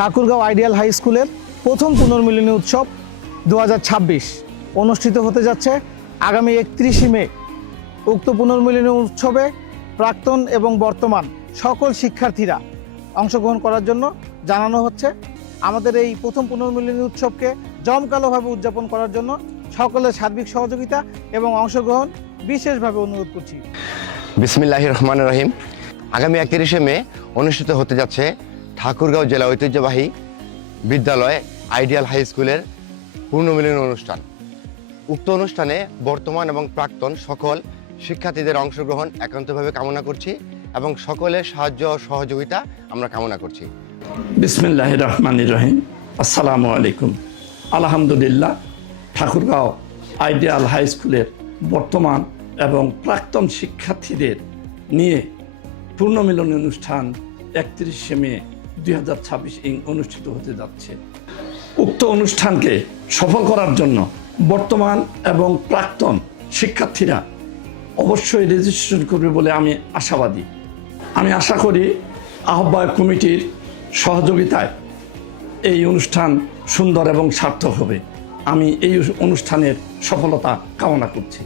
Thakurgaon ideal high স্কুলের প্রথম পুনর্মিলনী উৎসব 2026 অনুষ্ঠিত হতে যাচ্ছে আগামী 31 মে। উক্ত পুনর্মিলনী উৎসবে প্রাক্তন এবং বর্তমান সকল শিক্ষার্থীরা অংশগ্রহণ করার জন্য জানানো হচ্ছে। আমাদের এই প্রথম পুনর্মিলনী উৎসবকে জমকালোভাবে উদযাপন করার জন্য সকলের সার্বিক সহযোগিতা এবং অংশগ্রহণ বিশেষভাবে অনুরোধ করছি। বিসমিল্লাহির রহমানির রহিম। আগামী 31 মে অনুষ্ঠিত হতে যাচ্ছে ঠাকুরগাঁও জেলা ঐতিহ্যবাহী বিদ্যালয় আইডিয়াল হাই স্কুলের পুনর্মিলনী অনুষ্ঠান। উক্ত অনুষ্ঠানে বর্তমান এবং প্রাক্তন সকল শিক্ষার্থীদের অংশগ্রহণ একান্তভাবে কামনা করছি এবং সকলের সাহায্য ও সহযোগিতা আমরা কামনা করছি। বিসমিল্লাহির রহমানির রহিম। আসসালামু আলাইকুম। আলহামদুলিল্লাহ, ঠাকুরগাঁও আইডিয়াল হাই স্কুলের বর্তমান এবং প্রাক্তন শিক্ষার্থীদের নিয়ে পুনর্মিলনী অনুষ্ঠান 31 মে 2026 অনুষ্ঠিত হতে যাচ্ছে। উক্ত অনুষ্ঠানকে সফল করার জন্য বর্তমান এবং প্রাক্তন শিক্ষার্থীরা অবশ্যই রেজিস্ট্রেশন করবে বলে আমি আশাবাদী। আমি আশা করি আহ্বায়ক কমিটির সহযোগিতায় এই অনুষ্ঠান সুন্দর এবং সার্থক হবে। আমি এই অনুষ্ঠানের সফলতা কামনা করছি।